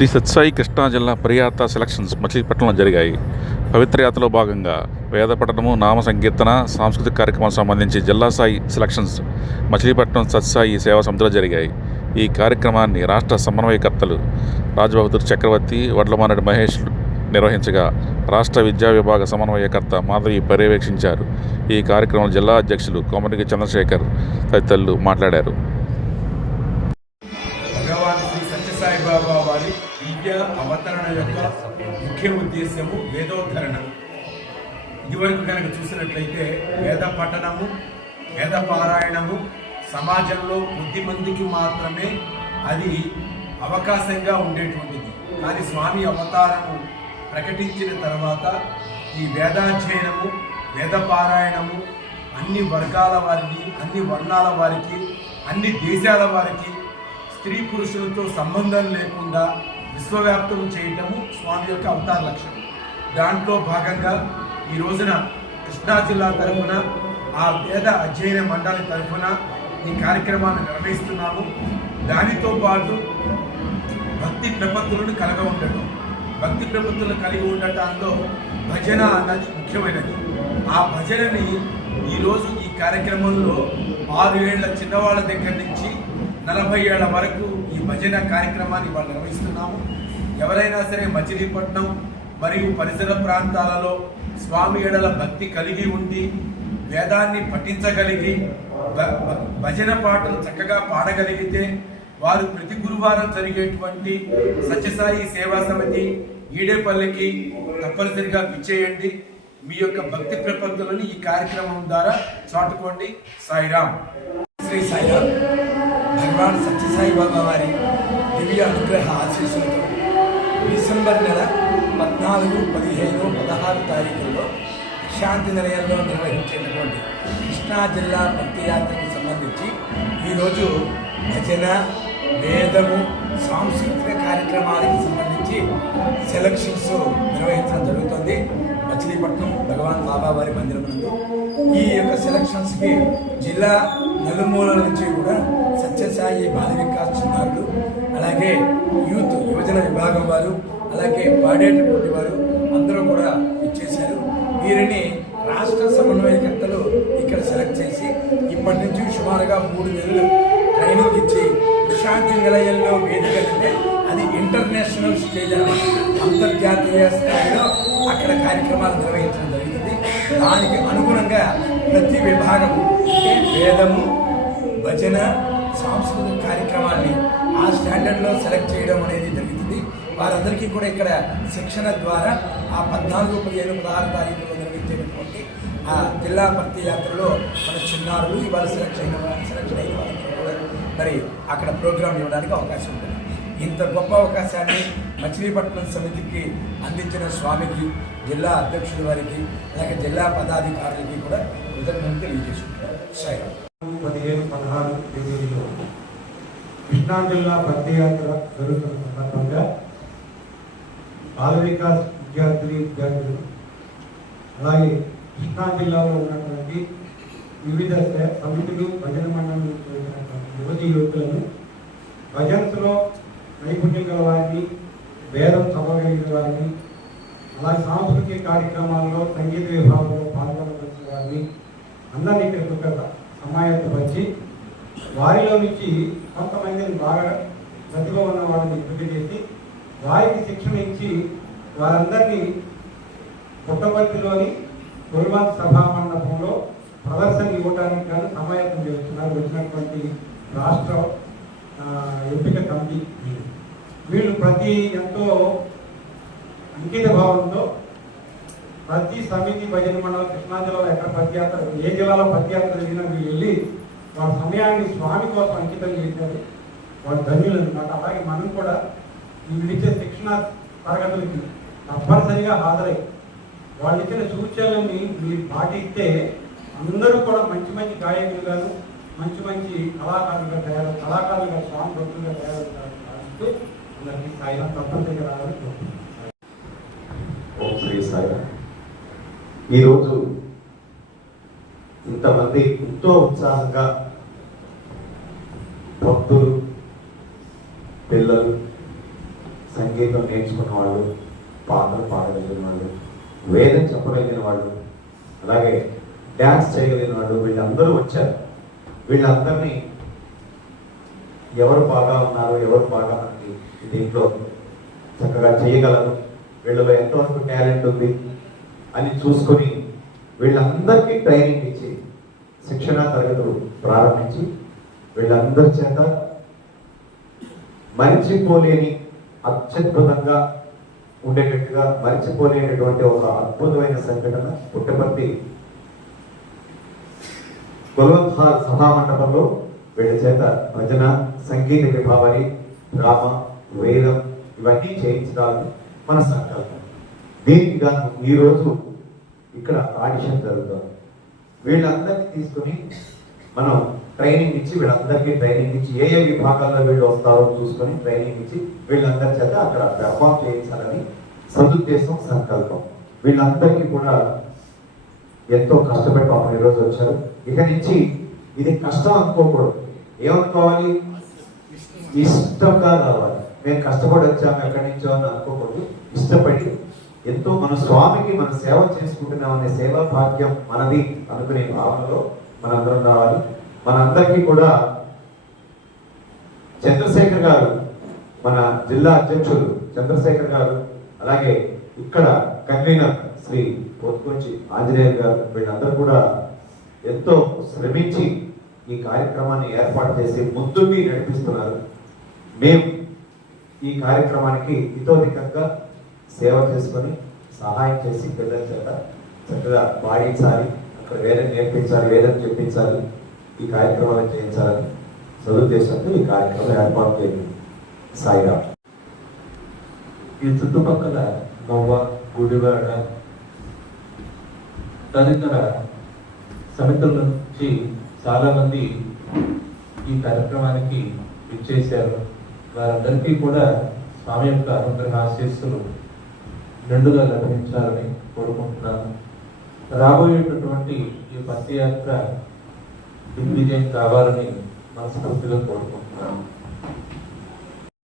శ్రీ సత్సాయి కృష్ణా జిల్లా ప్రియాత సెలక్షన్స్ మచిలీపట్నంలో జరిగాయి. పవిత్ర యాత్రలో భాగంగా వేద పఠనము నామ సంకీర్తన సాంస్కృతిక కార్యక్రమాలకు సంబంధించి జిల్లా స్థాయి సెలక్షన్స్ మచిలీపట్నం సత్సాయి సేవా సమితిలో జరిగాయి. ఈ కార్యక్రమాన్ని రాష్ట్ర సమన్వయకర్తలు రాజబహదూర్ చక్రవర్తి వడ్లమానడి మహేష్ నిర్వహించగా రాష్ట్ర విద్యా విభాగ సమన్వయకర్త మాధవి పర్యవేక్షించారు. ఈ కార్యక్రమంలో జిల్లా అధ్యక్షులు కోమటికి చంద్రశేఖర్ తదితరులు మాట్లాడారు. దివ్య విద్య అవతరణ యొక్క ముఖ్య ఉద్దేశము వేదోద్ధరణ. ఇదివరకు కనుక చూసినట్లయితే వేద పఠనము వేద పారాయణము సమాజంలో కొద్దిమందికి మాత్రమే అది అవకాశంగా ఉండేటువంటిది. కానీ స్వామి అవతారము ప్రకటించిన తర్వాత ఈ వేదాధ్యయనము వేద పారాయణము అన్ని వర్గాల వారికి అన్ని వర్ణాల వారికి అన్ని దేశాల వారికి స్త్రీ పురుషులతో సంబంధం లేకుండా విశ్వవ్యాప్తం చేయటము స్వామి యొక్క అవతార లక్ష్యం. దాంట్లో భాగంగా ఈ రోజున కృష్ణా జిల్లా తరఫున ఆ వేద అధ్యయన మండలి తరఫున ఈ కార్యక్రమాన్ని నిర్వహిస్తున్నాము. దానితో పాటు భక్తి ప్రపత్తులను కలగ ఉండటం. భక్తి ప్రపత్తులను కలిగి ఉండటంలో భజన అన్నది ముఖ్యమైనది. ఆ భజనని ఈరోజు ఈ కార్యక్రమంలో ఆరు ఏళ్ళ చిన్నవాళ్ళ దగ్గర నుంచి నలభై ఏళ్ళ వరకు ఈ భజన కార్యక్రమాన్ని వాళ్ళు నిర్వహిస్తున్నాము. ఎవరైనా సరే మచిలీపట్నం మరియు పరిసర ప్రాంతాలలో స్వామి ఎడల భక్తి కలిగి ఉండి వేదాన్ని పఠించగలిగి భజన పాటలు చక్కగా పాడగలిగితే వారు ప్రతి గురువారం జరిగేటువంటి సత్యసాయి సేవా సమితి ఈడేపల్లికి తప్పనిసరిగా విచ్చేయండి. మీ యొక్క భక్తి ప్రపత్తులను ఈ కార్యక్రమం ద్వారా చాటుకోండి. సాయిరామ్. శ్రీ సాయిరామ్. భగవాన్ సాయిబాబా వారి దివ్య అనుగ్రహ ఆశీస్సులతో డిసెంబర్ నెల పద్నాలుగు పదిహేను పదహారు తారీఖుల్లో శాంతి నిలయంలో నిర్వహించేటటువంటి కృష్ణా జిల్లా భక్తి యాత్రకు సంబంధించి ఈరోజు భజన వేదము సాంస్కృతిక కార్యక్రమాలకు సంబంధించి సెలక్షన్స్ నిర్వహించడం జరుగుతుంది. మచిలీపట్నం భగవాన్ బాబా వారి మందిరం నందు. ఈ యొక్క సెలక్షన్స్కి జిల్లా నలుమూల నుంచి కూడా సత్యసాయి బాల వికాస్ చిన్నారులు అలాగే యూత్ యువజన విభాగం వారు అలాగే పాడేటటువంటి వారు అందరూ కూడా ఇచ్చేశారు వీరిని రాష్ట్ర సమన్వయకర్తలు ఇక్కడ సెలెక్ట్ చేసి ఇప్పటి నుంచి సుమారుగా మూడు నెలలు ట్రైనింగ్ ఇచ్చి ప్రశాంతి నిలయంలో వేదిక అంటే అది ఇంటర్నేషనల్ స్టేజ్ అంతర్జాతీయ స్థాయిలో అక్కడ కార్యక్రమాలు నిర్వహించడం జరిగింది. దానికి అనుగుణంగా ప్రతి విభాగము అంటే వేదము భజన సాంస్కృతిక కార్యక్రమాన్ని ఆ స్టాండర్డ్లో సెలెక్ట్ చేయడం అనేది జరుగుతుంది వారందరికీ కూడా ఇక్కడ శిక్షణ ద్వారా ఆ పద్నాలుగు పదిహేను పదహారు తారీఖులో నిర్వహించేటటువంటి ఆ జిల్లా భక్తి యాత్రలో మన చిన్నారులు ఇవాళ సెలెక్ట్ అయిన వారు- సెలెక్ట్ అయిన వారికి కూడా మరి అక్కడ ప్రోగ్రాం ఇవ్వడానికి అవకాశం ఉంటుంది. ఇంత గొప్ప అవకాశాన్ని మచిలీపట్నం సమితికి అందించిన స్వామికి జిల్లా అధ్యక్షుడి వారికి అలాగే జిల్లా పదాధికారులకి కూడా కృతజ్ఞతలు తెలియజేసుకుంటారు సాయి పదిహేను పదహారు తేదీలో కృష్ణా జిల్లా పదయాత్ర జరుగుతున్న సందర్భంగా బాల వికాస్ విద్యార్థులు విద్యార్థులు అలాగే కృష్ణా జిల్లాలో ఉన్నటువంటి వివిధ సమితులు భజన మండలంలో యువతి యువకులను భజన్స్లో నైపుణ్యం గల వారిని వేదం చదవగలిగిన వారిని అలాగే సాంస్కృతిక కార్యక్రమాల్లో సంగీత విభాగంలో పాల్గొనవలసిన వారిని అందరినీ ఇక్కడికి ఒక సమాయత్తపరిచి వారిలో నుంచి కొంతమందిని బాగా ప్రతిభ ఉన్న వాళ్ళని ఎంపిక చేసి వారికి శిక్షణ ఇచ్చి వారందరినీ పుట్టపర్తిలోని గురువాన్ సభా మండపంలో ప్రదర్శన ఇవ్వడానికి గాను సమాయత్తం చేస్తున్నారు వచ్చినటువంటి రాష్ట్ర ఎంపిక కమిటీ. వీళ్ళు. ప్రతి ఎంతో అంకిత భావంతో ప్రతి సమితి భజన మండలం కృష్ణా జిల్లాలో ఎక్కడ పద్యాత్ర ఏ జిల్లాలో పద్యాత్ర జరిగినా వీళ్ళు వెళ్ళి వాళ్ళ సమయాన్ని స్వామి కోసం అంకితం చేశారు వాళ్ళు ధన్యులు అనమాట అలాగే మనం కూడా ఈ ఇచ్చే శిక్షణ తరగతులకి తప్పనిసరిగా హాజరై వాళ్ళు ఇచ్చిన సూచనలని మీరు పాటిస్తే అందరూ కూడా మంచి మంచి గాయకులుగాను మంచి మంచి కళాకారులుగా తయారు కళాకారులుగా స్వామి భక్తులుగా తయారవుతారు భావిస్తూ అందరికీ సాయం తప్పనిసరిగా రావాలని ఓం శ్రీ ఈరోజు ఇంతమంది ఎంతో ఉత్సాహంగా భక్తులు పిల్లలు సంగీతం నేర్చుకున్న వాళ్ళు పాటలు పాడగలిగిన వాళ్ళు వేదం చెప్పగలిగిన వాళ్ళు అలాగే డ్యాన్స్ చేయగలిగిన వాళ్ళు వీళ్ళందరూ వచ్చారు. వీళ్ళందరినీ ఎవరు బాగా ఉన్నారు ఎవరు బాగా దీంట్లో చక్కగా చేయగలరు. వీళ్ళలో ఎంతవరకు టాలెంట్ ఉంది అని చూసుకొని వీళ్ళందరికీ ట్రైనింగ్ ఇచ్చి శిక్షణా తరగతులు ప్రారంభించి వీళ్ళందరి చేత మరిచిపోలేని అత్యద్భుతంగా ఉండేటట్టుగా మరిచిపోలేనటువంటి ఒక అద్భుతమైన సంఘటన పుట్టపర్తి కులవంతార్ సభామండపంలో వీళ్ళ చేత భజన సంగీత విభావరి డ్రామ వేదం ఇవన్నీ చేయించడానికి మన సంకల్పం. దీనికి గాను ఈరోజు ఇక్కడ ఆడిషన్ జరుగుతుంది. వీళ్ళందరినీ తీసుకుని మనం ట్రైనింగ్ ఇచ్చి వీళ్ళందరికీ ట్రైనింగ్ ఇచ్చి ఏ ఏ విభాగాల్లో వీళ్ళు వస్తారో చూసుకొని ట్రైనింగ్ ఇచ్చి వీళ్ళందరి చేత అక్కడ పెర్ఫామ్ చేయించాలని సదుద్దేశం సంకల్పం. వీళ్ళందరికీ కూడా ఎంతో కష్టపడి పాపం ఈరోజు వచ్చారు. ఇక నుంచి ఇది కష్టం అనుకోకూడదు. ఏమనుకోవాలి? ఇష్టంగా రావాలి. మేము కష్టపడి వచ్చాము ఎక్కడి నుంచో అని అనుకోకూడదు. ఇష్టపడి ఎంతో మన స్వామికి మన సేవ చేసుకుంటున్నాం అనే సేవా భాగ్యం మనది అనుకునే భావనలో మనందరం రావాలి. మనందరికీ కూడా చంద్రశేఖర్ గారు మన జిల్లా అధ్యక్షులు చంద్రశేఖర్ గారు అలాగే ఇక్కడ కన్వీనర్ శ్రీ పొత్తుకొచ్చి ఆంజనేయ గారు వీళ్ళందరూ కూడా ఎంతో శ్రమించి ఈ కార్యక్రమాన్ని ఏర్పాటు చేసి ముందుండి నడిపిస్తున్నారు. మేము ఈ కార్యక్రమానికి ఇతోధికంగా సేవ చేసుకొని సహాయం చేసి పిల్లల చేత చక్కగా పాడించాలి అక్కడ వేదం నేర్పించాలి వేదం చెప్పించాలి ఈ కార్యక్రమాలు చేయించాలని సదుద్దేశంతో ఈ కార్యక్రమం ఏర్పాటు చేయండి సాయిరామ్. ఈ చుట్టుపక్కల నవ్వ గుడివాడ తదితర సమితుల నుంచి చాలామంది ఈ కార్యక్రమానికి ఇచ్చేశారు వారందరికీ కూడా స్వామి యొక్క అనుగ్రహ ఆశీస్సులు నిండుగా లభించాలని కోరుకుంటున్నాను. రాబోయేటటువంటి ఈ పత్తి యాత్ర దిగ్విజయం కావాలని మనస్ఫూర్తిగా కోరుకుంటున్నాను.